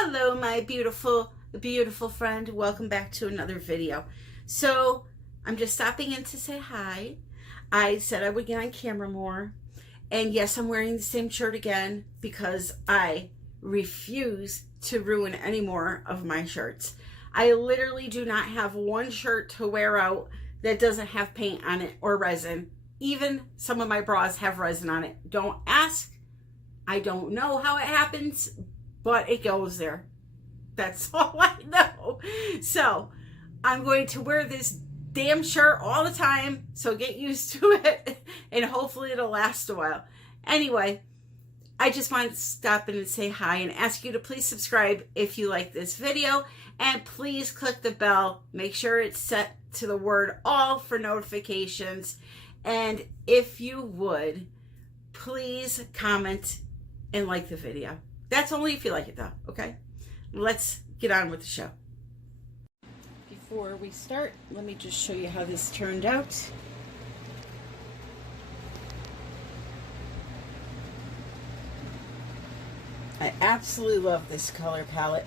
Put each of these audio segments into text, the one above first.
Hello, my beautiful friend. Welcome back to another video. So I'm just stopping in to say hi. I said I would get on camera more. And yes, I'm wearing the same shirt again because I refuse to ruin any more of my shirts. I literally do not have one shirt to wear out that doesn't have paint on it or resin. Even some of my bras have resin on it. Don't ask. I don't know how it happens, but it goes there. That's all I know. So I'm going to wear this damn shirt all the time, so get used to it, and hopefully it'll last a while. Anyway, I just wanted to stop in and say hi and ask you to please subscribe if you like this video, and please click the bell. Make sure it's set to the word all for notifications, and if you would, please comment and like the video. That's only if you like it though, okay? Let's get on with the show. Before we start, let me just show you how this turned out. I absolutely love this color palette.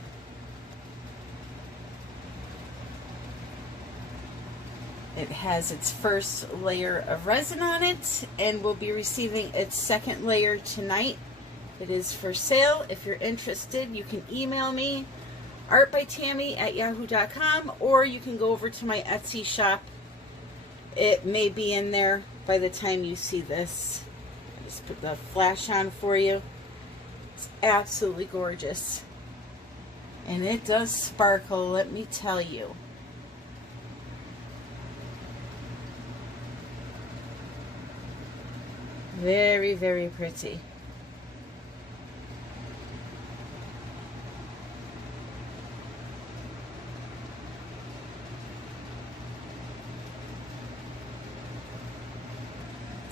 It has its first layer of resin on it, and we'll be receiving its second layer tonight. It is for sale. If you're interested, you can email me, artbytammy@yahoo.com, or you can go over to my Etsy shop. It may be in there by the time you see this. I just put the flash on for you. It's absolutely gorgeous. And it does sparkle, let me tell you. Very, very pretty.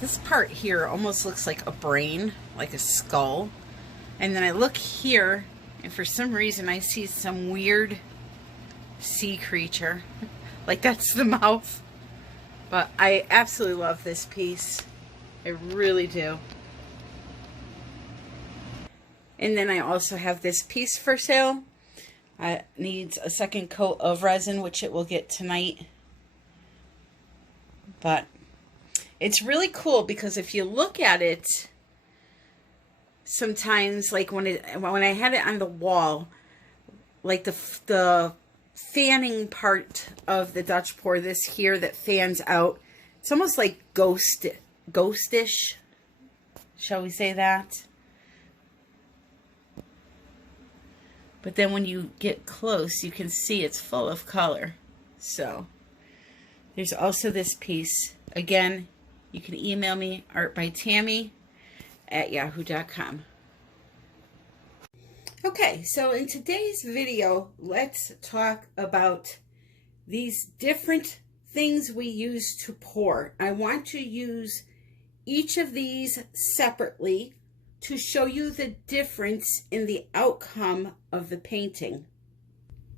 This part here almost looks like a brain, like a skull. And then I look here, and for some reason I see some weird sea creature. Like that's the mouth. But I absolutely love this piece. I really do. And then I also have this piece for sale. It needs a second coat of resin, which it will get tonight. But it's really cool because if you look at it, sometimes like when I had it on the wall, like the fanning part of the Dutch pour, this here that fans out, it's almost like ghostish, shall we say that? But then when you get close, you can see it's full of color. So there's also this piece. Again, you can email me, artbytammy@yahoo.com. Okay, so in today's video, let's talk about these different things we use to pour. I want to use each of these separately to show you the difference in the outcome of the painting.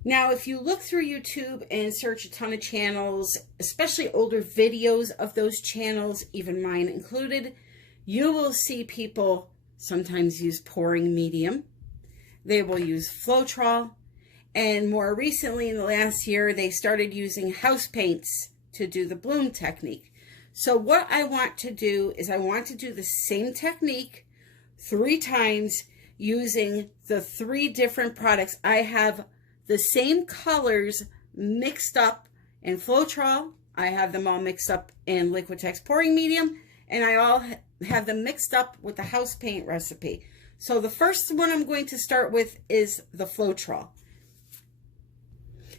Now, if you look through YouTube and search a ton of channels, especially older videos of those channels, even mine included, you will see people sometimes use pouring medium. They will use Floetrol, and more recently in the last year, they started using house paints to do the bloom technique. So what I want to do is I want to do the same technique 3 times using the 3 different products. I have the same colors mixed up in Floetrol. I have them all mixed up in Liquitex Pouring Medium, and I all have them mixed up with the house paint recipe. So the first one I'm going to start with is the Floetrol.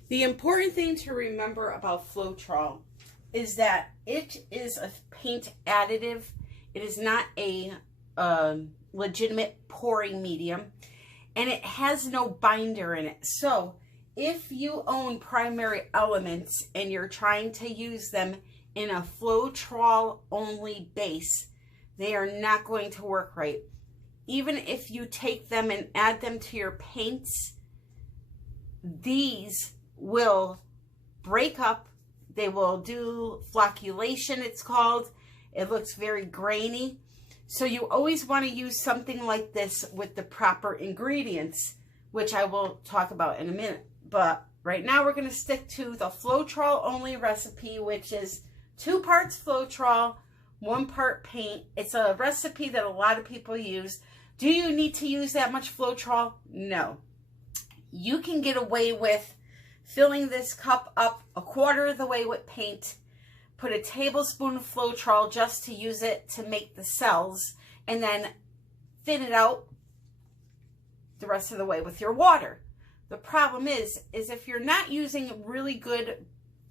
The important thing to remember about Floetrol is that it is a paint additive. It is not a legitimate pouring medium, and it has no binder in it. So if you own primary elements and you're trying to use them in a Floetrol only base, they are not going to work right. Even if you take them and add them to your paints, these will break up. They will do flocculation, it's called. It looks very grainy. So you always want to use something like this with the proper ingredients. which I will talk about in a minute. But right now we're going to stick to the Floetrol only recipe, which is 2 parts Floetrol, 1 part paint. It's a recipe that a lot of people use. Do you need to use that much Floetrol? No. You can get away with filling this cup up 1/4 of the way with paint, put a tablespoon of Floetrol just to use it to make the cells, and then thin it out the rest of the way with your water. The problem is if you're not using really good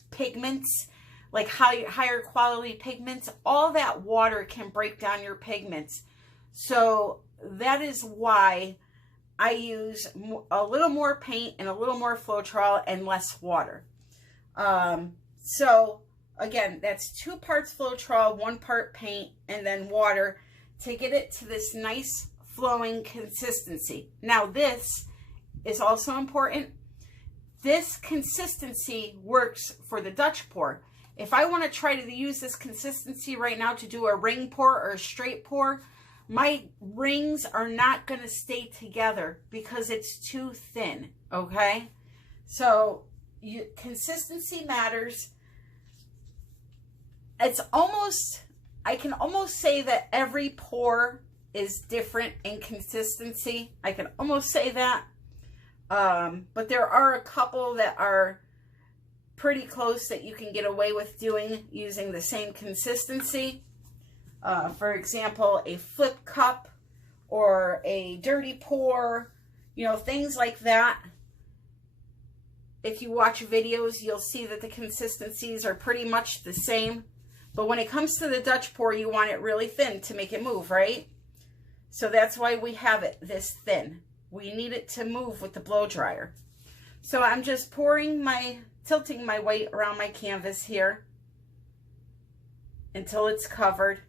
pigments, like higher quality pigments, all that water can break down your pigments. So that is why I use a little more paint and a little more Floetrol and less water. So again, that's 2 parts Floetrol, 1 part paint, and then water to get it to this nice flowing consistency. Now this is also important. This consistency works for the Dutch pour. If I want to try to use this consistency right now to do a ring pour or a straight pour, my rings are not going to stay together because it's too thin, okay? So consistency matters. It's almost, I can almost say that every pour is different in consistency. I can almost say that. But there are a couple that are pretty close that you can get away with doing using the same consistency. For example, a flip cup or a dirty pour, you know, things like that. If you watch videos, you'll see that the consistencies are pretty much the same. But when it comes to the Dutch pour, you want it really thin to make it move, right? So that's why we have it this thin. We need it to move with the blow dryer. So I'm just tilting my weight around my canvas here until it's covered.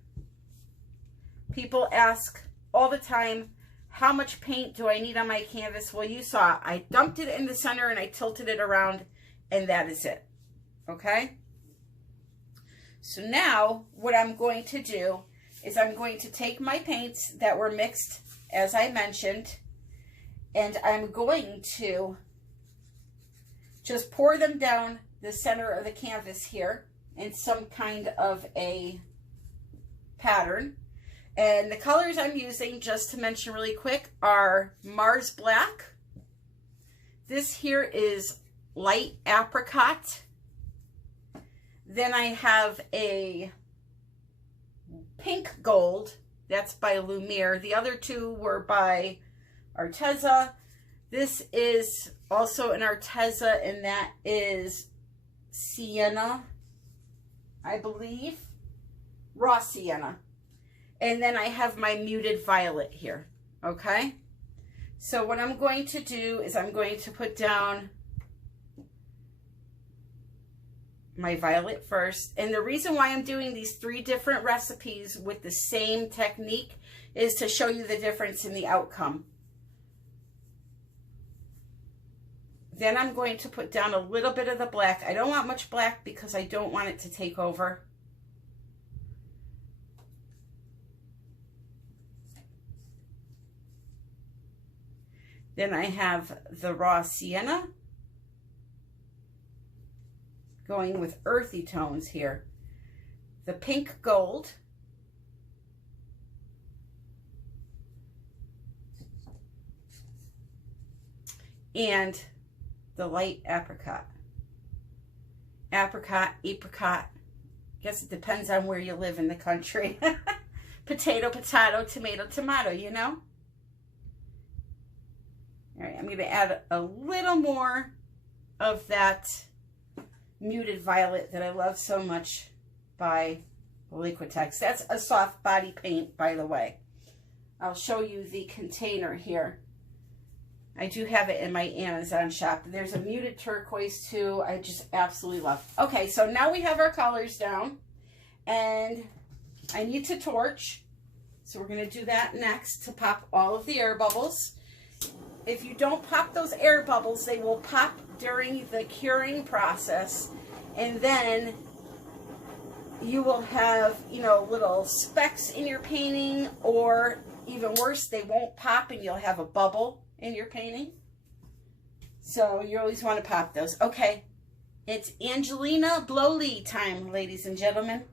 People ask all the time, how much paint do I need on my canvas? Well, you saw I dumped it in the center and I tilted it around, and that is it. Okay? So now what I'm going to do is I'm going to take my paints that were mixed, as I mentioned, and I'm going to just pour them down the center of the canvas here in some kind of a pattern. And the colors I'm using, just to mention really quick, are Mars Black. This here is light apricot. Then I have a pink gold. That's by Lumiere. The other 2 were by Arteza. This is also an Arteza, and that is sienna, I believe. Raw sienna. And then I have my muted violet here, okay? So what I'm going to do is I'm going to put down my violet first. And the reason why I'm doing these 3 different recipes with the same technique is to show you the difference in the outcome. Then I'm going to put down a little bit of the black. I don't want much black because I don't want it to take over. Then I have the raw sienna, going with earthy tones here. The pink gold, and the light apricot. Apricot, I guess it depends on where you live in the country. Potato, potato, tomato, tomato, you know? All right, I'm going to add a little more of that muted violet that I love so much by Liquitex. That's a soft body paint, by the way. I'll show you the container here. I do have it in my Amazon shop. There's a muted turquoise too. I just absolutely love. Okay, so now we have our colors down, and I need to torch. So we're going to do that next to pop all of the air bubbles. If you don't pop those air bubbles, they will pop during the curing process, and then you will have, you know, little specks in your painting, or even worse, they won't pop and you'll have a bubble in your painting. So you always want to pop those. Okay, it's Angelina Blowly time, ladies and gentlemen.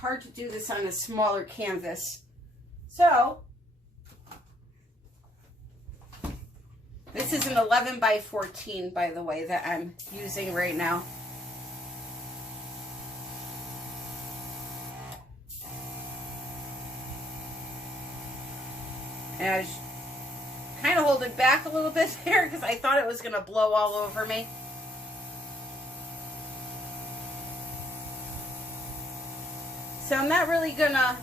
Hard to do this on a smaller canvas. So this is an 11 by 14, by the way, that I'm using right now. And I was kind of holding back a little bit there because I thought it was going to blow all over me. So I'm not really going to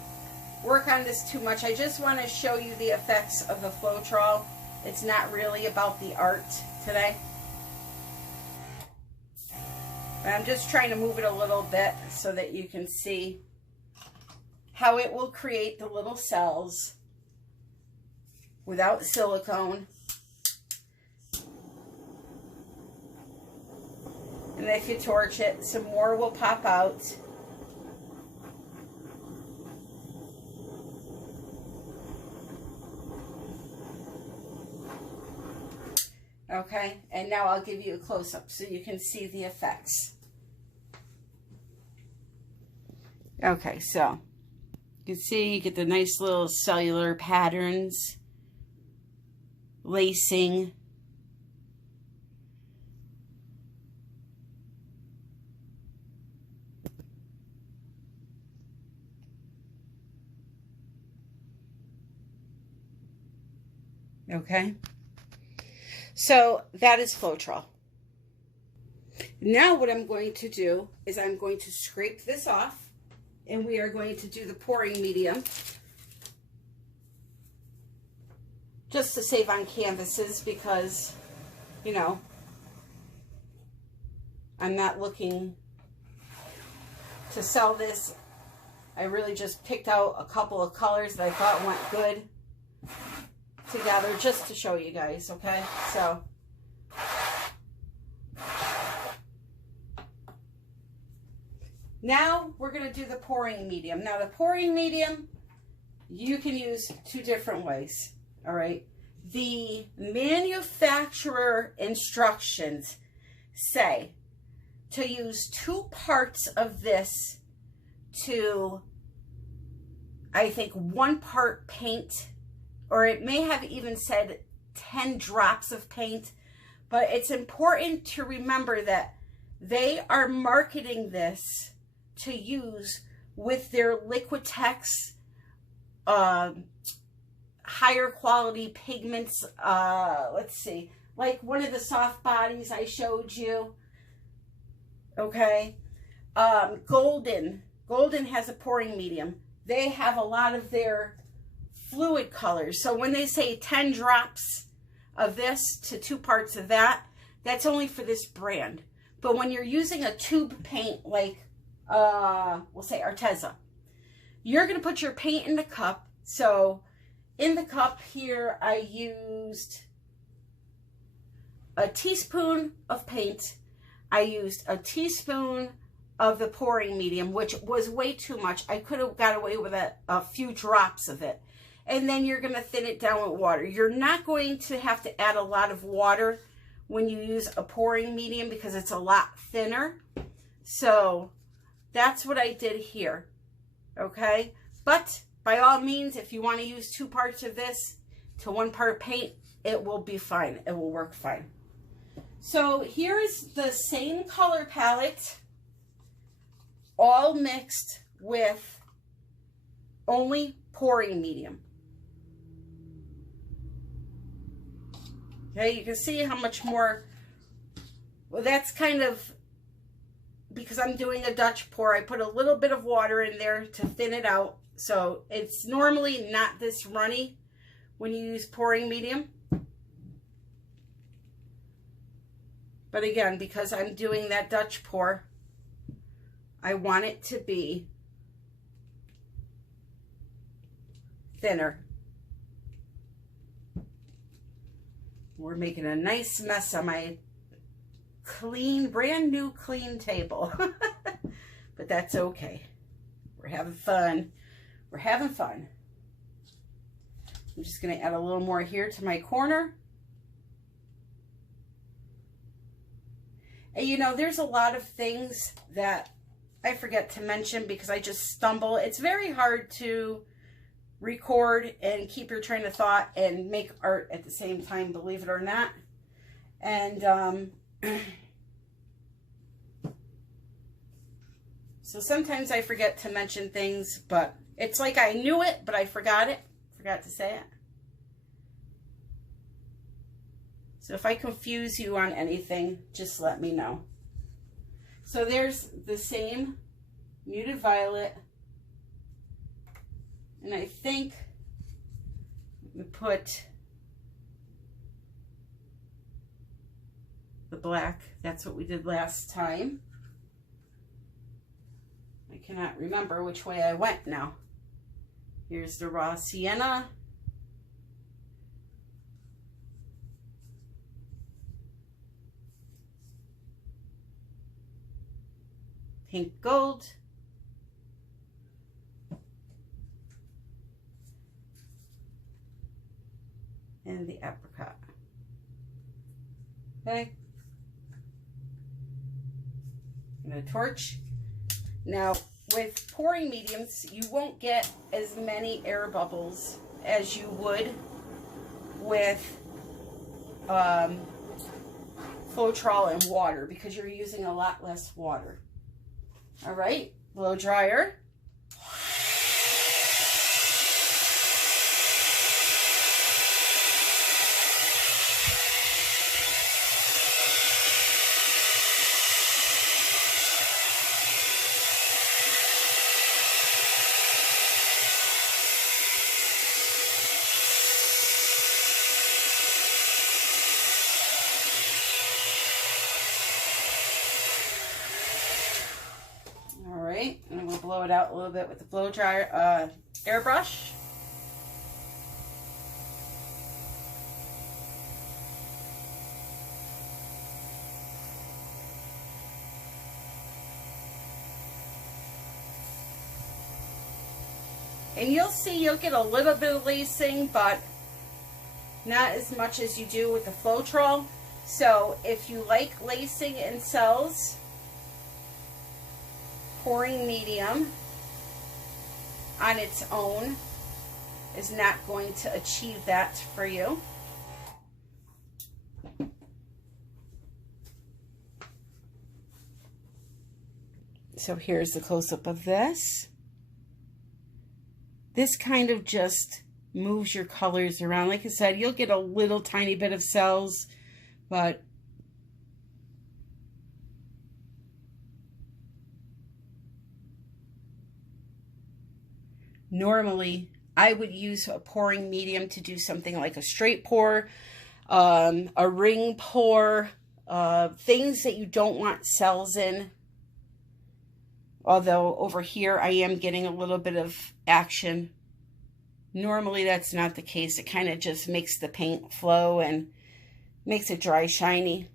work on this too much. I just want to show you the effects of the Floetrol. It's not really about the art today. But I'm just trying to move it a little bit so that you can see how it will create the little cells without silicone. And if you torch it, some more will pop out. Okay, and now I'll give you a close-up so you can see the effects. Okay, so you can see you get the nice little cellular patterns, lacing. Okay. So that is Floetrol. Now what I'm going to do is I'm going to scrape this off, and we are going to do the pouring medium just to save on canvases because, you know, I'm not looking to sell this. I really just picked out a couple of colors that I thought went good together just to show you guys, okay? So now we're going to do the pouring medium. Now the pouring medium, you can use two different ways, all right? The manufacturer instructions say to use 2 parts of this to, I think, 1 part paint, or it may have even said 10 drops of paint, but it's important to remember that they are marketing this to use with their Liquitex higher quality pigments. Let's see, like one of the soft bodies I showed you, okay? Glidden has a pouring medium. They have a lot of their fluid colors. So when they say 10 drops of this to 2 parts of that, that's only for this brand. But when you're using a tube paint like, we'll say Arteza, you're going to put your paint in the cup. So in the cup here, I used a teaspoon of paint. I used a teaspoon of the pouring medium, which was way too much. I could have got away with a few drops of it. And then you're going to thin it down with water. You're not going to have to add a lot of water when you use a pouring medium because it's a lot thinner. So that's what I did here, okay? But by all means, if you want to use 2 parts of this to 1 part paint, it will be fine. It will work fine. So here is the same color palette, all mixed with only pouring medium. Okay, you can see how much more, well, that's kind of, because I'm doing a Dutch pour, I put a little bit of water in there to thin it out. So it's normally not this runny when you use pouring medium. But again, because I'm doing that Dutch pour, I want it to be thinner. We're making a nice mess on my clean, brand new clean table. But that's okay. We're having fun. We're having fun. I'm just going to add a little more here to my corner. And you know, there's a lot of things that I forget to mention because I just stumble. It's very hard to record and keep your train of thought and make art at the same time, believe it or not. And so sometimes I forget to mention things, but it's like I knew it, but I forgot to say it. So if I confuse you on anything, just let me know. So there's the same muted violet. And I think we put the black. That's what we did last time. I cannot remember which way I went now. Here's the raw sienna. Pink gold. And the apricot. Okay. I'm going to torch. Now, with pouring mediums, you won't get as many air bubbles as you would with Floetrol and water because you're using a lot less water. All right, blow dryer. And I'm going to blow it out a little bit with the blow dryer airbrush. And you'll see you'll get a little bit of lacing, but not as much as you do with the Floetrol. So if you like lacing in cells, pouring medium on its own is not going to achieve that for you. So here's the close-up of this. This kind of just moves your colors around. Like I said, you'll get a little tiny bit of cells, but normally, I would use a pouring medium to do something like a straight pour, a ring pour, things that you don't want cells in. Although over here I am getting a little bit of action. Normally that's not the case. It kind of just makes the paint flow and makes it dry shiny.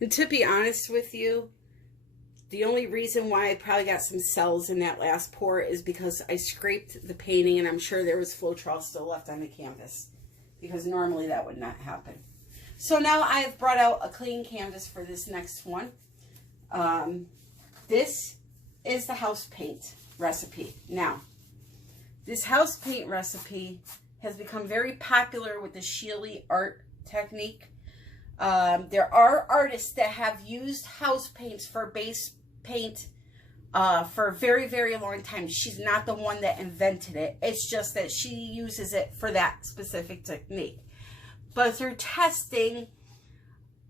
And to be honest with you, the only reason why I probably got some cells in that last pour is because I scraped the painting and I'm sure there was Floetrol still left on the canvas, because normally that would not happen. So now I've brought out a clean canvas for this next one. This is the house paint recipe. Now, this house paint recipe has become very popular with the Sheely art technique. There are artists that have used house paints for base paint for a very, very long time. She's not the one that invented it. It's just that she uses it for that specific technique. But through testing,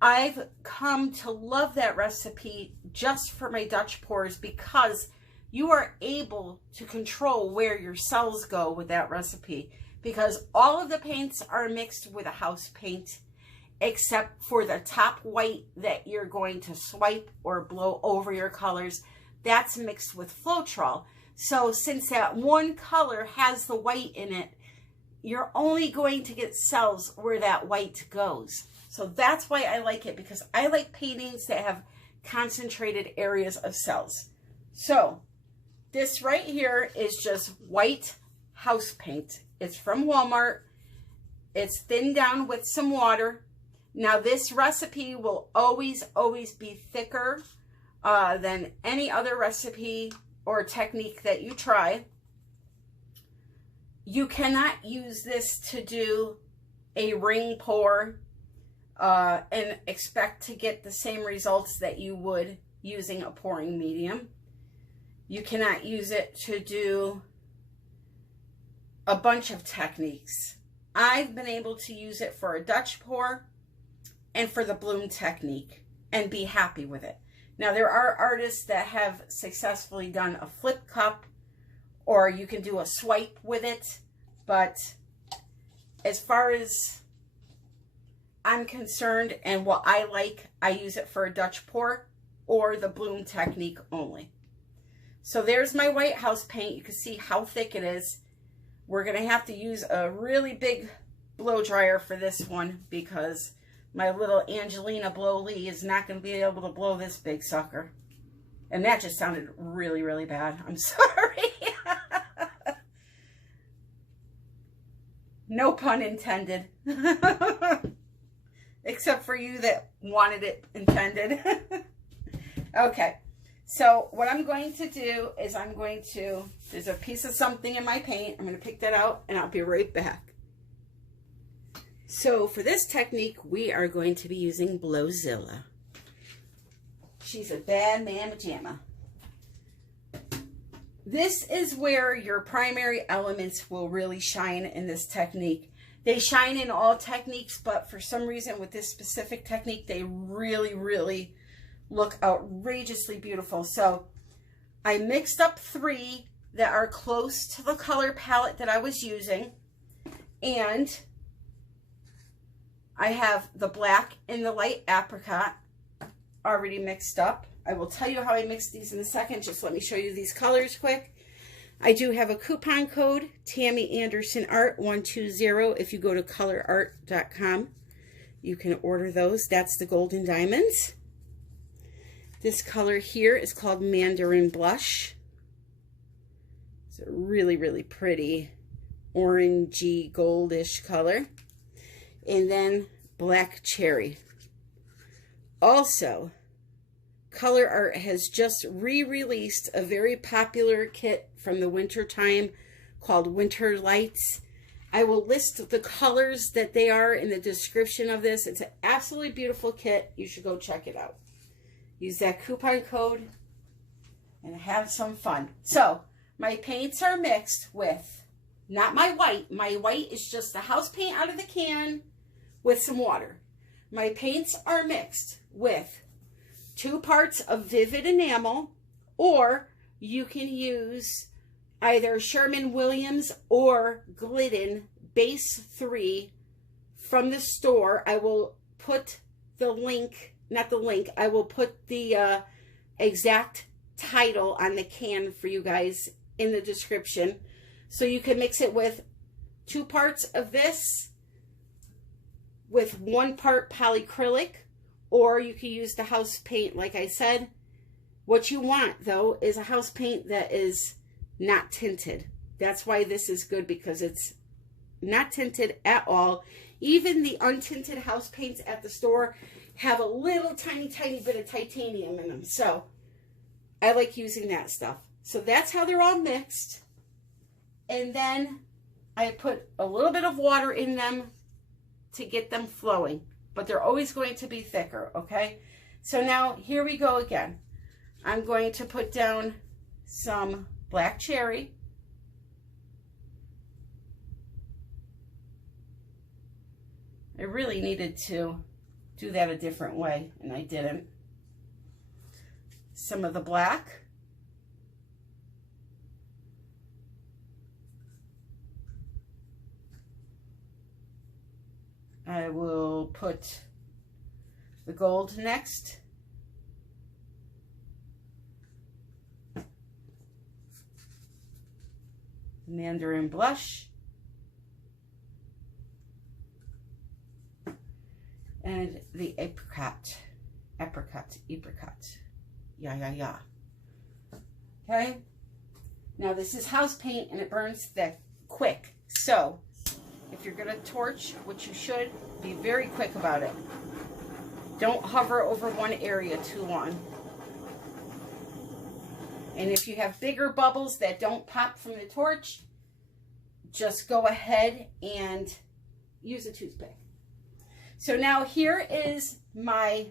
I've come to love that recipe just for my Dutch pours, because you are able to control where your cells go with that recipe, because all of the paints are mixed with a house paint, except for the top white that you're going to swipe or blow over your colors. That's mixed with Floetrol. So since that one color has the white in it, you're only going to get cells where that white goes. So that's why I like it, because I like paintings that have concentrated areas of cells. So this right here is just white house paint. It's from Walmart. It's thinned down with some water. Now this recipe will always be thicker than any other recipe or technique that you try. You cannot use this to do a ring pour and expect to get the same results that you would using a pouring medium. You cannot use it to do a bunch of techniques. I've been able to use it for a Dutch pour and for the bloom technique and be happy with it. Now there are artists that have successfully done a flip cup, or you can do a swipe with it, but as far as I'm concerned and what I like, I use it for a Dutch pour or the bloom technique only. So there's my white house paint. You can see how thick it is. We're going to have to use a really big blow dryer for this one, because my little Angelina Blow-Lee is not going to be able to blow this big sucker. And that just sounded really, really bad. I'm sorry. No pun intended. Except for you that wanted it intended. Okay. So what I'm going to do is there's a piece of something in my paint. I'm going to pick that out and I'll be right back. So for this technique, we are going to be using Blowzilla. She's a bad mamma jamma. This is where your primary elements will really shine in this technique. They shine in all techniques, but for some reason with this specific technique, they really, really look outrageously beautiful. So I mixed up 3 that are close to the color palette that I was using. And I have the black and the light apricot already mixed up. I will tell you how I mixed these in a second. Just let me show you these colors quick. I do have a coupon code, Tammy Anderson Art 120. If you go to Colourarte.com, you can order those. That's the golden diamonds. This color here is called Mandarin Blush. It's a really, really pretty orangey goldish color. And then Black Cherry. Also, Colourarte has just re-released a very popular kit from the winter time called Winter Lights. I will list the colors that they are in the description of this. It's an absolutely beautiful kit. You should go check it out. Use that coupon code and have some fun. So my paints are mixed with, not my white. My white is just the house paint out of the can with some water. My paints are mixed with 2 parts of Vivid Enamel, or you can use either Sherman-Williams or Glidden Base 3 from the store. I will put the link, not the link, I will put the exact title on the can for you guys in the description. So you can mix it with 2 parts of this with 1 part polycrylic, or you can use the house paint like I said. What you want though is a house paint that is not tinted. That's why this is good, because it's not tinted at all. Even the untinted house paints at the store have a little tiny bit of titanium in them. So I like using that stuff. So that's how they're all mixed. And then I put a little bit of water in them to get them flowing, but they're always going to be thicker, okay? So now here we go again. I'm going to put down some black cherry. I really needed to do that a different way, and I didn't. Some of the black. I will put the gold next. Mandarin Blush. And the apricot. Yeah. Okay. Now this is house paint and it burns that quick. So if you're gonna torch, which you should, be very quick about it. Don't hover over one area too long. And if you have bigger bubbles that don't pop from the torch, just go ahead and use a toothpick. So now here is my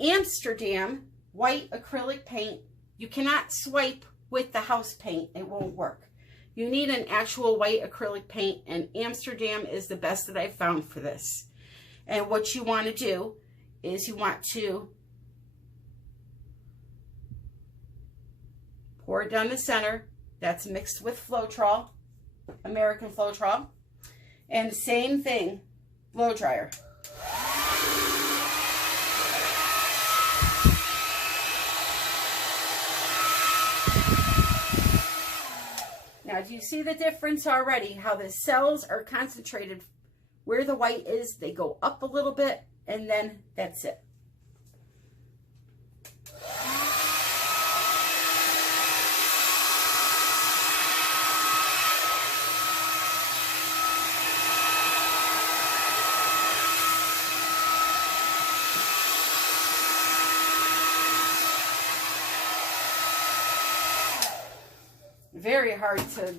Amsterdam white acrylic paint. You cannot swipe with the house paint. It won't work. You need an actual white acrylic paint, and Amsterdam is the best that I've found for this. And what you want to do is you want to pour it down the center. That's mixed with Floetrol, American Floetrol. And same thing, blow dryer. Now, do you see the difference already? How the cells are concentrated where the white is. They go up a little bit, and then that's it. Very hard to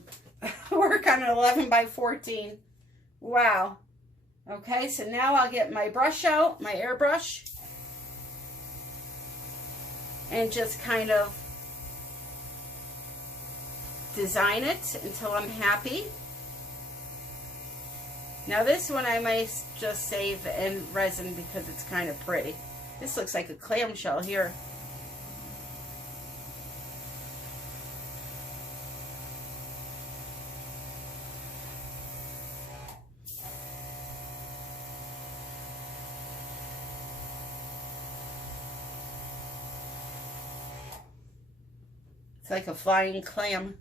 work on an 11 by 14. Wow. Okay, so now I'll get my brush out, my airbrush, and just kind of design it until I'm happy. Now this one I might just save in resin because it's kind of pretty. This looks like a clamshell here. It's like a flying clam.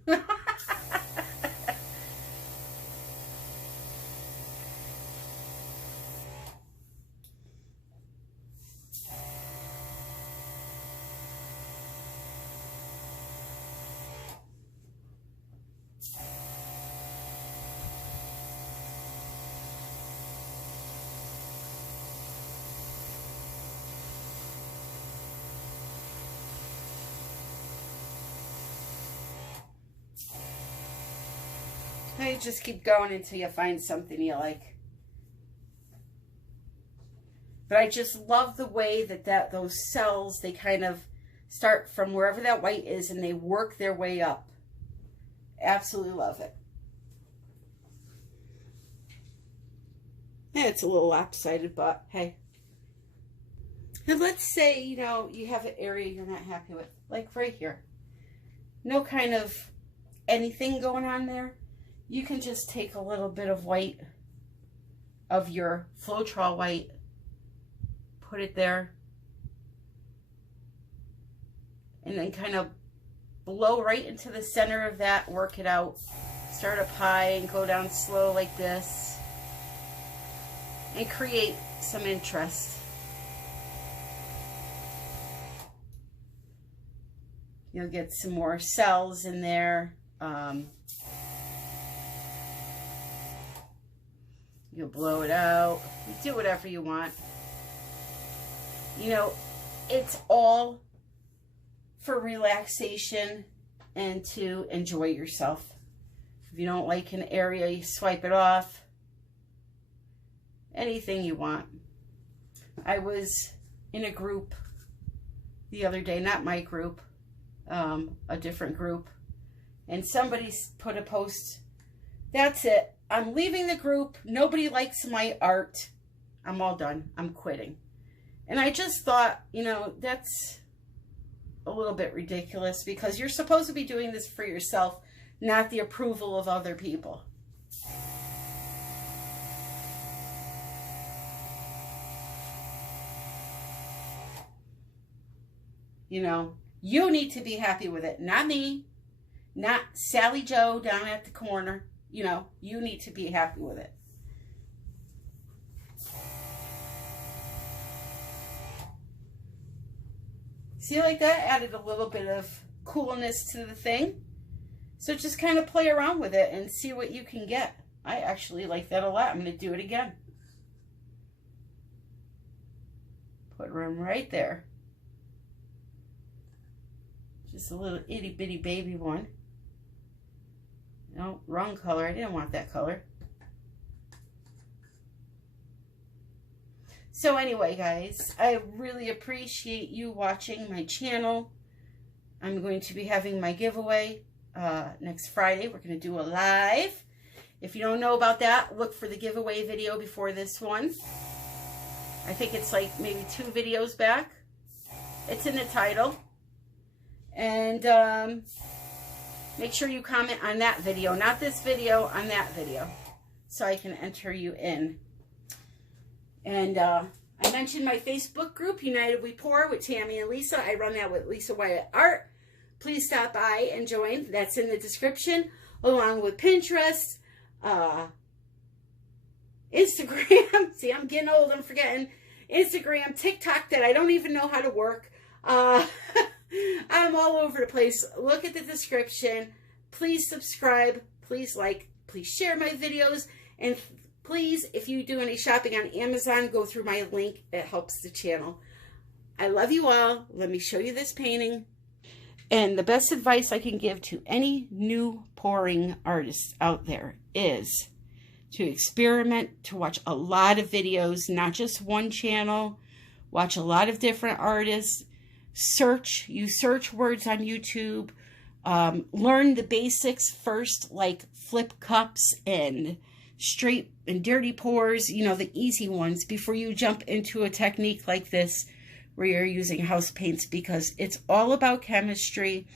You just keep going until you find something you like. But I just love the way that those cells, they kind of start from wherever that white is and they work their way up. Absolutely love it. Yeah, it's a little lopsided, but hey. And let's say, you know, you have an area you're not happy with, like right here. No kind of anything going on there. You can just take a little bit of white, of your Floetrol white, put it there, and then kind of blow right into the center of that, work it out. Start up high and go down slow like this, and create some interest. You'll get some more cells in there. You'll blow it out. Do whatever you want. You know, it's all for relaxation and to enjoy yourself. If you don't like an area, you swipe it off. Anything you want. I was in a group the other day, not my group, a different group, and somebody put a post, "That's it. I'm leaving the group. Nobody likes my art. I'm all done. I'm quitting." And I just thought, you know, that's a little bit ridiculous, because you're supposed to be doing this for yourself, not the approval of other people. You know, you need to be happy with it, not me, not Sally Joe down at the corner. You know, you need to be happy with it. See, like that added a little bit of coolness to the thing. So just kind of play around with it and see what you can get. I actually like that a lot. I'm going to do it again. Put them right there. Just a little itty bitty baby one. No, wrong color. I didn't want that color. So anyway, guys, I really appreciate you watching my channel. I'm going to be having my giveaway next Friday. We're going to do a live. If you don't know about that, look for the giveaway video before this one. I think it's like maybe 2 videos back. It's in the title. And make sure you comment on that video, not this video, on that video, so I can enter you in. And I mentioned my Facebook group, United We Pour, with Tammy and Lisa. I run that with Lisa Wyatt Art. Please stop by and join. That's in the description, along with Pinterest, Instagram. See, I'm getting old, I'm forgetting. Instagram, TikTok, that I don't even know how to work. I'm all over the place. Look at the description. Please subscribe. Please like. Please share my videos. And please, if you do any shopping on Amazon, go through my link. It helps the channel. I love you all. Let me show you this painting. And the best advice I can give to any new pouring artists out there is to experiment, to watch a lot of videos, not just one channel. Watch a lot of different artists. Use search words on YouTube. Learn the basics first, like flip cups and straight and dirty pours, you know, the easy ones, before you jump into a technique like this where you're using house paints, because it's all about chemistry.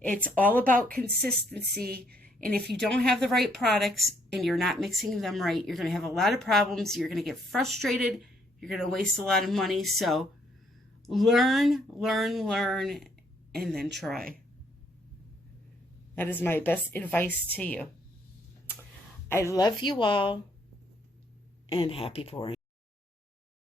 It's all about consistency. And if you don't have the right products and you're not mixing them right, you're going to have a lot of problems. You're going to get frustrated. You're going to waste a lot of money. So learn, and then try. That is my best advice to you. I love you all, and happy pouring.